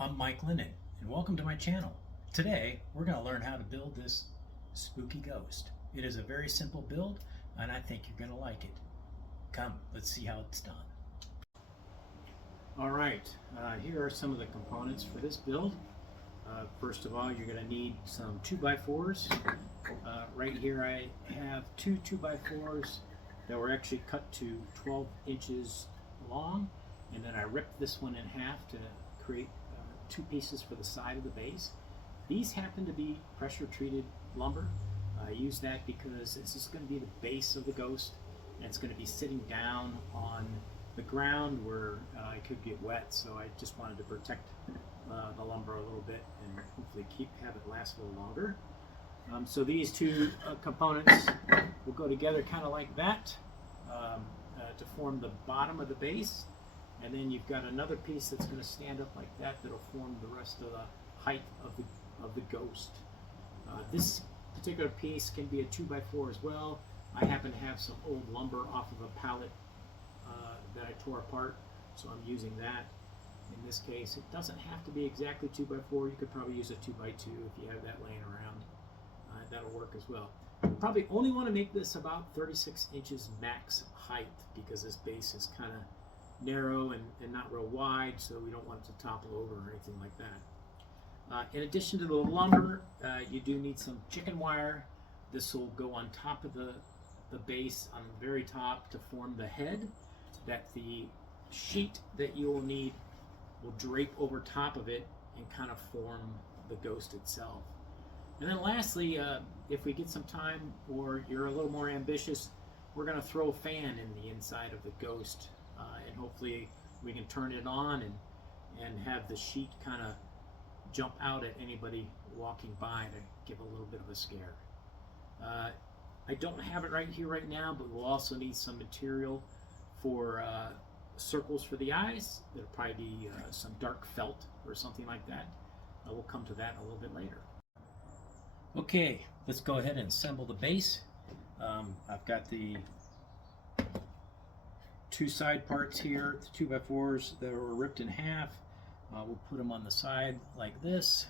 I'm Mike Linden, and welcome to my channel. Today, we're going to learn how to build this spooky ghost. It is a very simple build, and I think you're going to like it. Come, let's see how it's done. Alright, here are some of the components for this build. First of all, you're going to need some 2x4s. Right here I have two 2x4s that were actually cut to 12 inches long, and then I ripped this one in half to create two pieces for the side of the base. These happen to be pressure treated lumber. I use that because this is going to be the base of the ghost, and it's going to be sitting down on the ground where it could get wet, so I just wanted to protect the lumber a little bit and hopefully have it last a little longer. So these two components will go together kind of like that to form the bottom of the base, and then you've got another piece that's going to stand up like that that'll form the rest of the height of the ghost. This particular piece can be a 2x4 as well. I happen to have some old lumber off of a pallet that I tore apart, so I'm using that. In this case, it doesn't have to be exactly 2x4. You could probably use a 2x2 if you have that laying around. That'll work as well. You probably only want to make this about 36 inches max height because this base is kind of narrow and not real wide, so we don't want it to topple over or anything like that. In addition to the lumber, you do need some chicken wire. This will go on top of the base on the very top to form the head that the sheet that you will need will drape over top of it and kind of form the ghost itself. And then lastly, if we get some time or you're a little more ambitious, we're going to throw a fan in the inside of the ghost, and hopefully we can turn it on and have the sheet kind of jump out at anybody walking by to give a little bit of a scare. I don't have it right here right now, but we'll also need some material for circles for the eyes. There'll probably be some dark felt or something like that. We'll come to that a little bit later. Okay, let's go ahead and assemble the base. I've got the two side parts here, the 2x4s that were ripped in half. We'll put them on the side like this,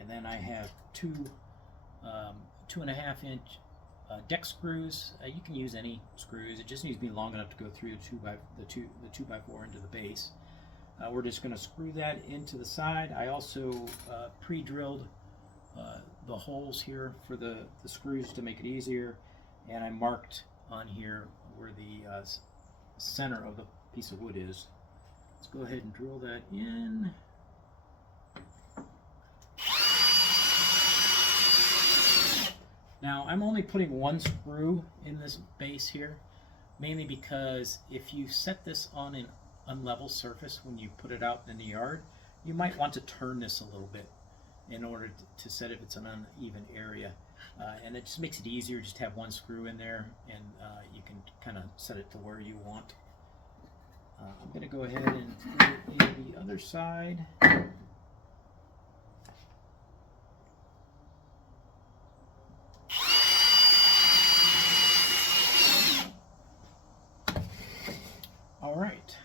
and then I have two 2.5 inch deck screws. You can use any screws. It just needs to be long enough to go through the 2x4 into the base. We're just going to screw that into the side. I also pre-drilled the holes here for the screws to make it easier, and I marked on here where the center of the piece of wood is. Let's go ahead and drill that in. Now I'm only putting one screw in this base here, mainly because if you set this on an unlevel surface when you put it out in the yard, you might want to turn this a little bit in order to set if it's an uneven area. And it just makes it easier just to have one screw in there, and you can kind of set it to where you want. I'm going to go ahead and put it in the other side. Alright,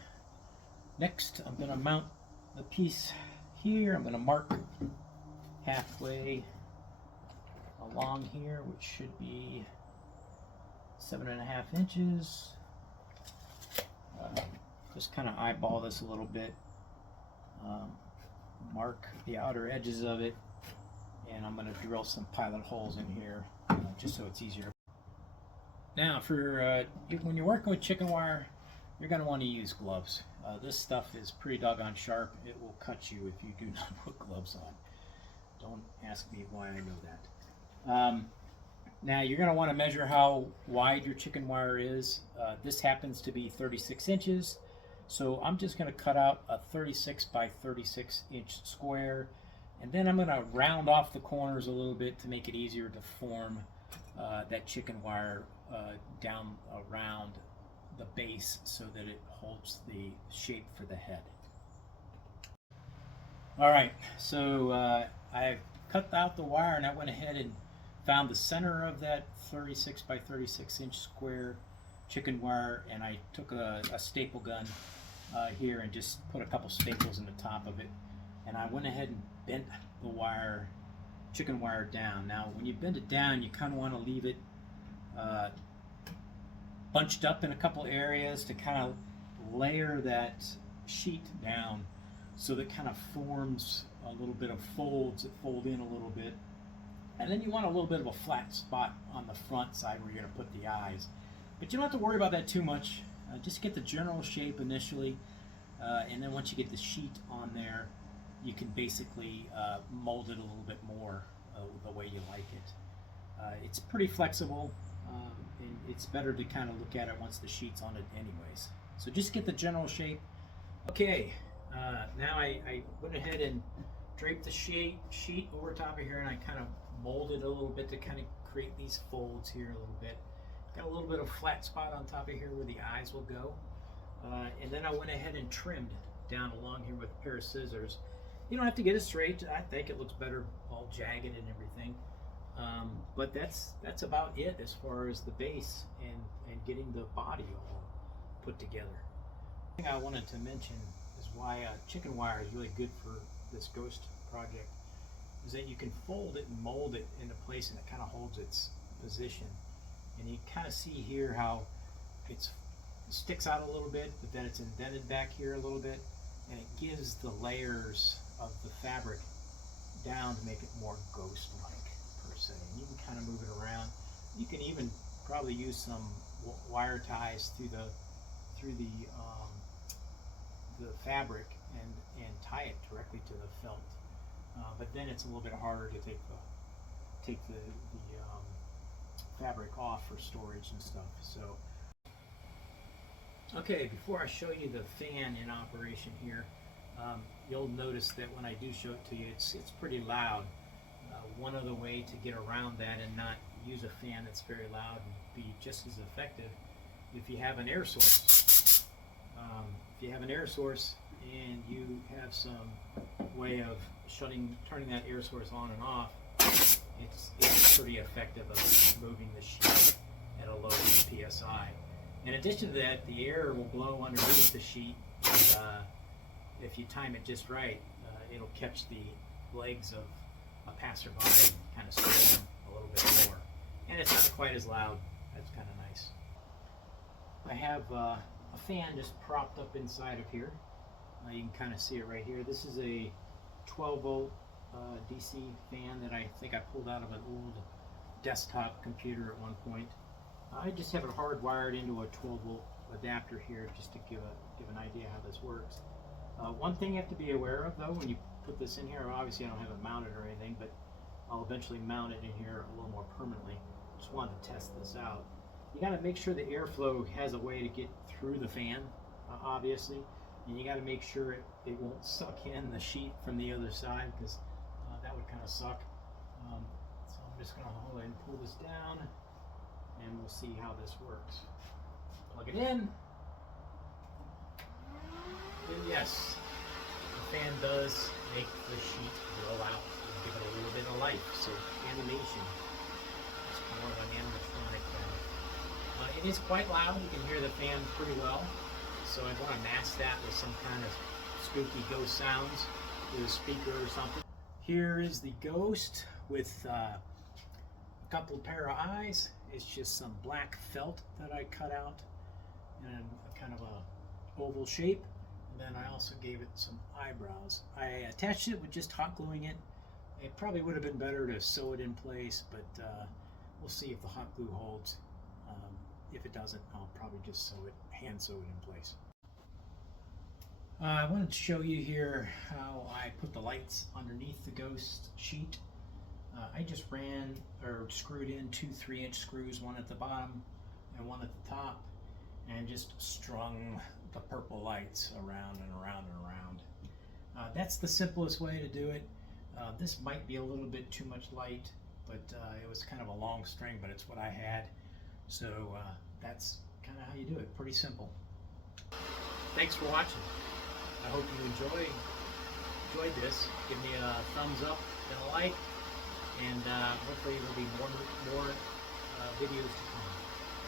next I'm going to mount the piece here. I'm going to mark halfway along here, which should be 7.5 inches. Just kind of eyeball this a little bit, mark the outer edges of it, and I'm going to drill some pilot holes in here just so it's easier. Now for when you're working with chicken wire, you're going to want to use gloves. This stuff is pretty doggone sharp. It will cut you if you do not put gloves on. Don't ask me why I know that. Now you're going to want to measure how wide your chicken wire is. This happens to be 36 inches, so I'm just going to cut out a 36 by 36 inch square, and then I'm going to round off the corners a little bit to make it easier to form that chicken wire down around the base so that it holds the shape for the head. Alright, so I've cut out the wire, and I went ahead and found the center of that 36 by 36 inch square chicken wire, and I took a staple gun here and just put a couple staples in the top of it. and I went ahead and bent the wire, chicken wire down. Now when you bend it down, you kind of want to leave it bunched up in a couple areas to kind of layer that sheet down so that kind of forms a little bit of folds that fold in a little bit. And then you want a little bit of a flat spot on the front side where you're going to put the eyes. But you don't have to worry about that too much. Just get the general shape initially, and then once you get the sheet on there, you can basically mold it a little bit more the way you like it. It's pretty flexible, and it's better to kind of look at it once the sheet's on it anyways. So just get the general shape. Okay, now I went ahead and draped the sheet over top of here, and I kind of molded a little bit to kind of create these folds here a little bit. Got a little bit of flat spot on top of here where the eyes will go. And then I went ahead and trimmed down along here with a pair of scissors. You don't have to get it straight. I think it looks better all jagged and everything. But that's about it as far as the base and getting the body all put together. The thing I wanted to mention is why chicken wire is really good for this ghost project is that you can fold it and mold it into place, and it kind of holds its position. And you kind of see here how it sticks out a little bit, but then it's indented back here a little bit, and it gives the layers of the fabric down to make it more ghost-like per se. And you can kind of move it around. You can even probably use some wire ties through the fabric and tie it directly to the felt. But then it's a little bit harder to take the fabric off for storage and stuff. So, okay, before I show you the fan in operation here, you'll notice that when I do show it to you, it's pretty loud. One other way to get around that and not use a fan that's very loud and be just as effective if you have an air source. If you have an air source and you have some way of turning that air source on and off, it's pretty effective at moving the sheet at a low PSI. In addition to that, the air will blow underneath the sheet, and if you time it just right, it'll catch the legs of a passerby and kind of sway them a little bit more. And it's not quite as loud. That's kind of nice. I have a fan just propped up inside of here. You can kind of see it right here. This is a 12-volt DC fan that I think I pulled out of an old desktop computer at one point. I just have it hardwired into a 12-volt adapter here just to give an idea how this works. One thing you have to be aware of though when you put this in here, obviously I don't have it mounted or anything, but I'll eventually mount it in here a little more permanently. Just wanted to test this out. You got to make sure the airflow has a way to get through the fan, obviously, and you got to make sure it won't suck in the sheet from the other side, because that would kind of suck. So I'm just going to hold it and pull this down, and we'll see how this works. Plug it in, and yes, the fan does make the sheet blow out and give it a little bit of life. So animation. It's more of an animatronic fan. It is quite loud. You can hear the fan pretty well. So I want to mask that with some kind of spooky ghost sounds with a speaker or something. Here is the ghost with a couple pair of eyes. It's just some black felt that I cut out in a kind of a oval shape. And then I also gave it some eyebrows. I attached it with just hot gluing it. It probably would have been better to sew it in place, but we'll see if the hot glue holds. If it doesn't, I'll probably just hand sew it in place. I wanted to show you here how I put the lights underneath the ghost sheet. I just screwed in 2 3-inch screws, one at the bottom and one at the top, and just strung the purple lights around and around and around. That's the simplest way to do it. This might be a little bit too much light, but it was kind of a long string, but it's what I had. So that's kind of how you do it. Pretty simple. Thanks for watching. I hope you enjoyed this. Give me a thumbs up and a like, and hopefully there'll be more videos to come.